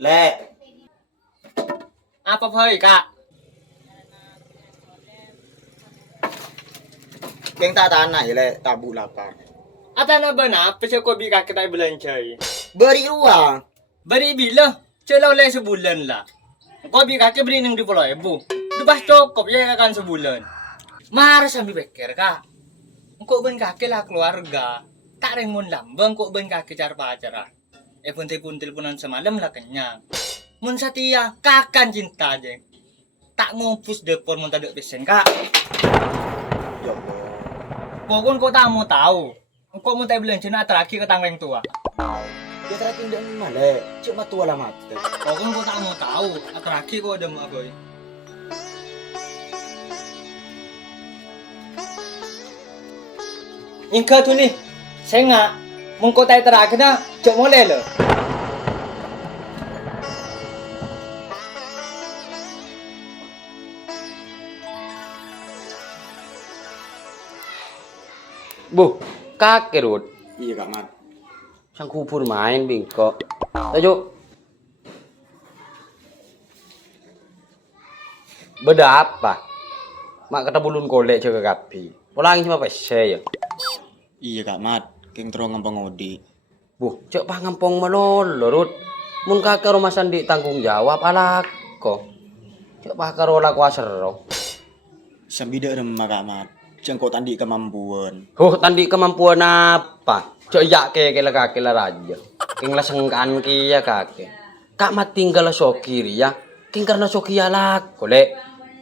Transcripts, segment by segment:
Le, Apa boy kak? keng tak tanah ya le, tabu lapar. Apa na ba na? Pesa ko bi kak kita belancay. Beri uang. Bari bila, celaw le sebulan lah. Ko bi kak beri ng 20,000. Lepas cukup ya kan sebulan. Marah sambil pikir kak. Kok ben kaki lah keluarga. Tak rengun lambang kok ben kaki cara pacaran. Puntil punan semalam lah kenyang. Mun satia kakan cinta aja. Tak ngumpus depon mun tak pesen kak. Ya Allah. Pokoknya kau tak mau tahu. Kau mau tak belanja nak terakhir ke tangan tua. Ya terakhir dan male, cuma tua lah mati. Pokoknya kau tak mau tahu. Terakhir kau ada mak boy. Ingka tu ni, saya nggak mengkotai terakhir na, cak boleh lo. Bu, kakek Rut. Iya Kak Mat. Sang kubur main bingkok. Ayo. Beda apa? Mak kata bulun kolek jaga kapi. Pulang cuma pese ya. Iya Kak Mat, keng terong ngempong odi. Bu, cek pah ngempong melolo Rut. Mun kakek rumah sandi tanggung jawab alako. Cek pah karo laku asero. Sambida remah Kak Mat. Jengkau tandi kemampuan. Oh, tandi kemampuan apa? Cok yak ke kakek lah raja. Keng lah sengkan kia kakek. Kak mat tinggal sokiri ya. Keng karena sokia lako lek.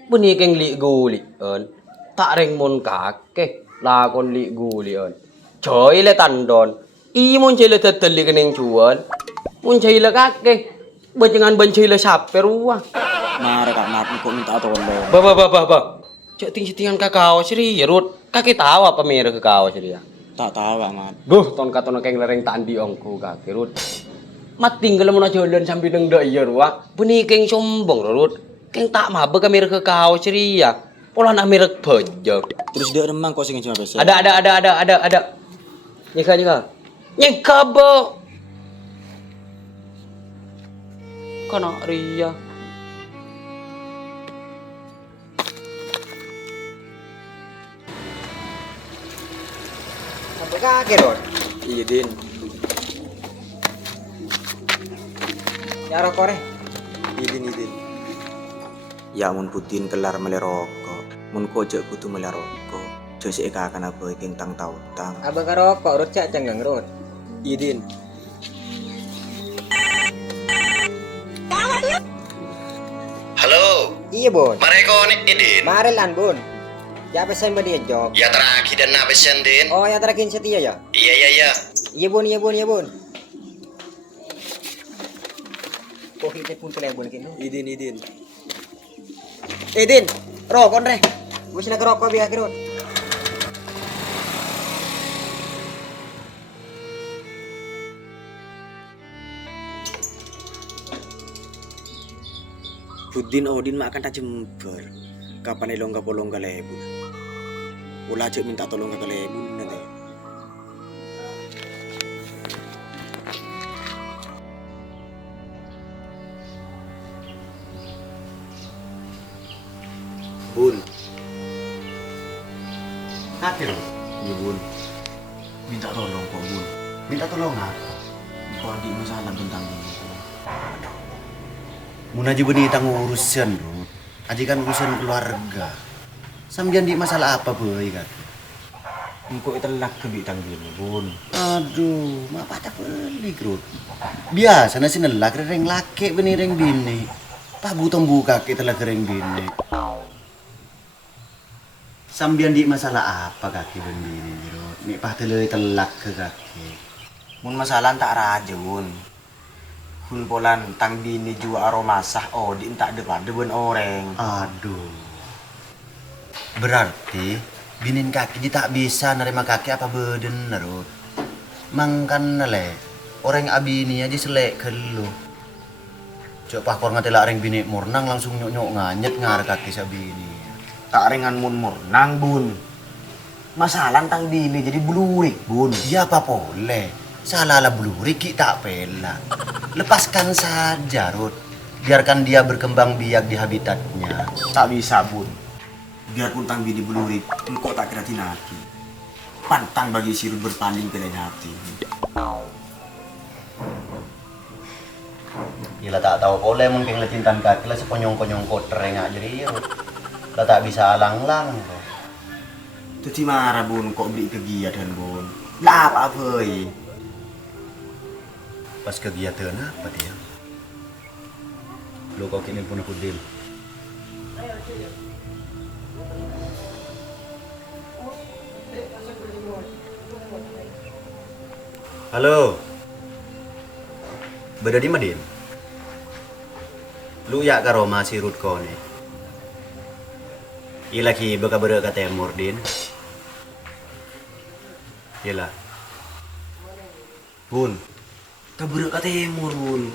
Beni keng li guli en. Tak reng mon kakek lakon li guli en. Coy le tandon. I mon cile teteli keneng cuan. Mon cile kakek. Bencengan bencile saper ruah. Mare Kak Mat, kok minta tolong. Ba. Cok ting-tingan kakao siri ya Rut. Kakek tahu apa merek kakao siri ya? Tak tahu Kak Mat. Buh, ton katono keng lereng tandi ongku kakek Rut. Mat tinggal mau jalan sambil nengda iya ruah. Beni keng sombong Rut. Keng tak mabek ke merek kakao siri ya. Pola nak merek bejo. Terus dia remang kok sing cuma pesen. Ada. Nyeka. Nyeka bo. Kono ria. Sampai kakek Rod. Iya Din. Ya rokok re. Idin. Ya mun putin kelar melerokok. Mun kojek kutu melerokok. Jose eka akan apa iking tang tau tang. Abang rokok Rod cak cenggang Rod. Idin. Halo, Iya Bon. mereka Idin. Mari lan Bon. Ya pesen dia jog. Ya terakhir dan nabesan Din. Oh ya terakhir setia ya. Iya. Iya Bon. Oh kita pun tulen Bon kini. Idin. Idin, rokok re. Gue sih nak rokok biar Rod. Budin Odin makan tak jember. Kapan elongga polongga lebun. Ulah cek minta tolong ke lebun nanti. Bun. Akhir, Iya bun. Minta tolong kok bun. minta tolong apa? Kok adik masalah tentang ini. Mun aja beni tanggung urusan, Rut. Aji kan urusan keluarga. Sambian di masalah apa boy kan? Engkau itu lak kebitang gini bun. Aduh, mak pada beli Rut. Biasa nasi nelak reng laki beni reng bini. Pak butong buka kita lak reng bini. Sambian di masalah apa kaki bendini Rut? Nih pahteloi telak ke kaki. Mun masalah tak raja bun. Hun polan tang bini jua aroma sah di tak depan deben orang. Aduh. Berarti binin kaki dia tak bisa nerima kaki apa beden Rut. Mangkan le orang abi ini aja selek ke lu. Coba kor ngatela orang bini murnang langsung nyok nganyet ngar kaki sabini. Tak ringan mun murnang bun. Masalah tang bini jadi blurik bun. Ya apa boleh. Salah lah blurik tak pela. Lepaskan saja Rut. Biarkan dia berkembang biak di habitatnya. Tak bisa bun. Biarpun tang bini blurik, engkau tak kira tinati. Pantang bagi sirut bertanding ke lain hati. Gila tak tahu boleh mungkin lecintan kaki lah seponyong-konyong kotor ngak jadi Rut. Lah tak bisa alang-lang. Tuti marah bun kok beli kegiatan bun. Lah apa Pas kegiatan apa dia? Lu kau kini pun aku deal. Halo. Berada di Madin? Lu ya ke Roma si Rut kau ni? Ila ki baka bere ka temur din. Ila. bun. Kabur ka timur bun.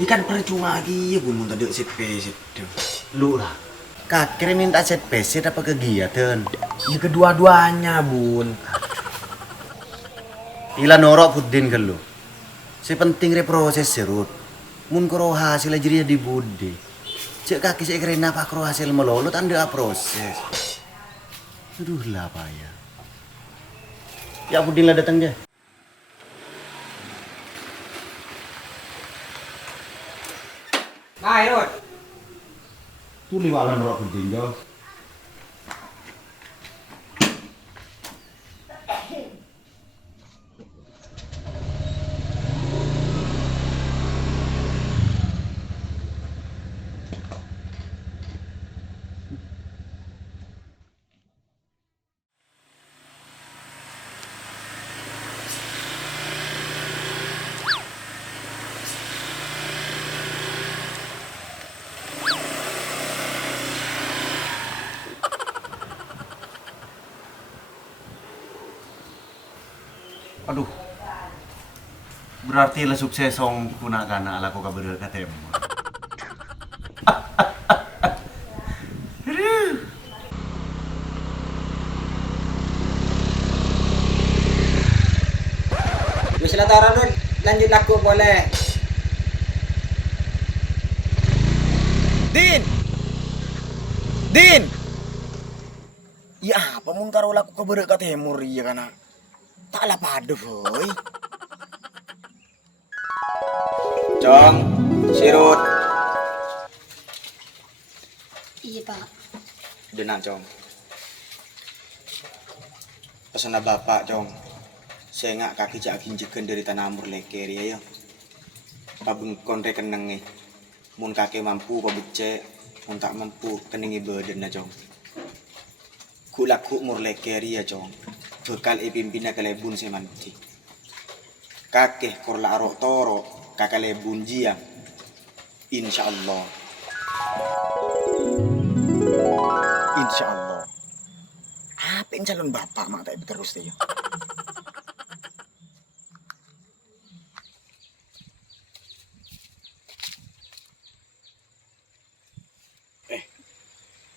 Ikan percuma lagi ya bun mun tadi sit tu. Lu lah. Kakek minta set PC apa kegiatan? Ya kedua-duanya bun. Ila norok pudin ke lu. Si penting reproses serut. Mun karo hasil jadi di budi. Cek kaki saya kira apa karo hasil melolot anda proses. Aduh lah payah. Ya pudin lah datang dia. Bye, Rut. Tu liwat norok pudin jo. Aduh. Berarti lah sukses song gunakan ala ko kabeur ka temo. Wis lah tara Rut. Lanjut laku boleh. Din. Ya apa mun karo laku kabeur ka timur ya kana. Tak lah padu boy. Cong, sirut. Iya Pak. Denang cong. Pesan bapak cong. Saya ngak kaki jak ginjekan dari tanah amur leker ya. Pabengkon rekenenge. Mun kaki mampu pabecek, mun tak mampu keningi badan na cong. Kulaku mur leker ya cong. Bekal pimpinnya kelebun semanti. Kakeh korla arok toro kakalebun jiang. Insyaallah. Insyaallah. Apa yang calon bapak mak tak terus dia.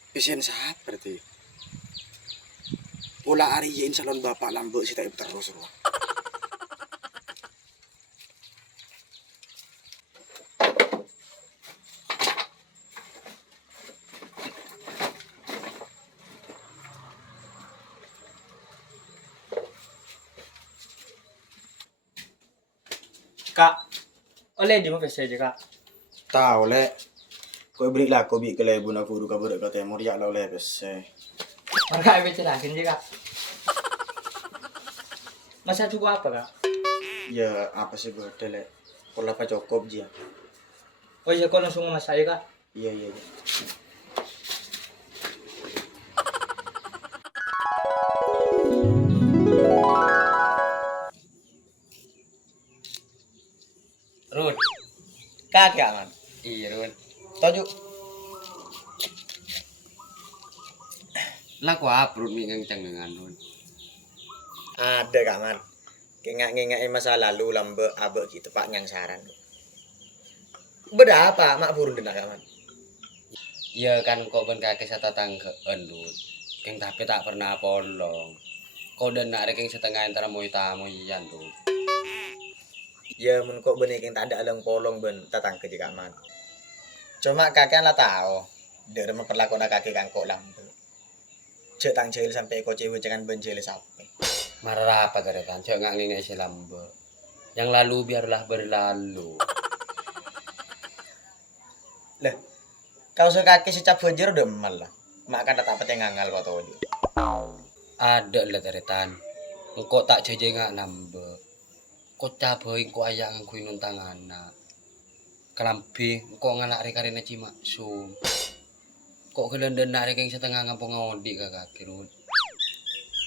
Pesen saat berarti. Pola ariyin salon bapak lambek si tak terus ruang. Kak, oleh di mana aja kak? Tahu le. Kau beri lah kau bi kelebun aku duka berak kata yang muria lah oleh pese. Mereka ibu cerakin sih kak. Masa coba apa kak? Ya apa sih berde le. Kau apa cukup dia. Oh iya kau langsung sama saya kak. Iya. kaki aman. Iya, Run. Toju. Lah ku aprut mi cengengan, Run. Ada Kak Man. Ngengak masa lalu lambe abe gitu Pak nyang saran. Beda apa mak burun denak Kak Man. Ya kan kok ben kakek satatangkeun, Run. Keng tapi tak pernah polong. Kau dan nak reking setengah antara moy tamu iyan, Run. Ya mun kok benih yang tak ada alang polong ben tatang ke Kak Man. Cuma kakek lah tahu. Dia memperlakukan kakek kangkok lambe. Cek tang jahil sampai kok cewek jangan ben jahil sampai. Marah apa garetan? Cok ngak ngingek si lambe. Yang lalu biarlah berlalu. Lah, kau sekaki secap fajar udah emal lah. Mak kan tak pete ngangal kau tahu dia. Ada lah garetan. Engkau tak jeje ngak lambe. Kau cabai kau ayak ngku inun tangana. Kelampi engkau ngalak rekarena cimaksum. Kok kelenden nak reking setengah ngampung ngodi kakak kirut.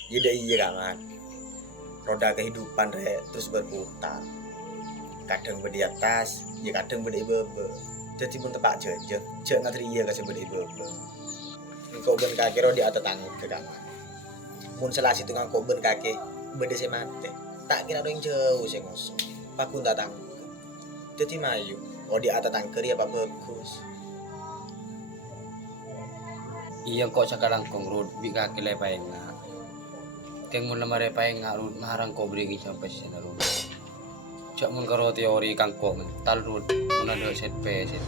Jadi iya Kak Man. Roda kehidupan terus berputar. Kadang bedi atas, ya kadang bedi bebe. Jadi pun tepak jejak, jek ngatri iya kasih bedi bebe. Engkau ben kaki roda atau tangguh ke Kak Man. Mun selasi tukang kau ben kaki bedi se mate. Tak kira ada yang jauh sih ngosong. Pakun tak tangguh. Jadi mayu, roda atau tangker ya pak bagus. Iya kok sekarang kong rut bi kaki lepai ngak. Keng mun lemare pae ngak rut marang kau beri sampai sana rut. Cak mun karo teori kangkong mental rut mun ada set pe set.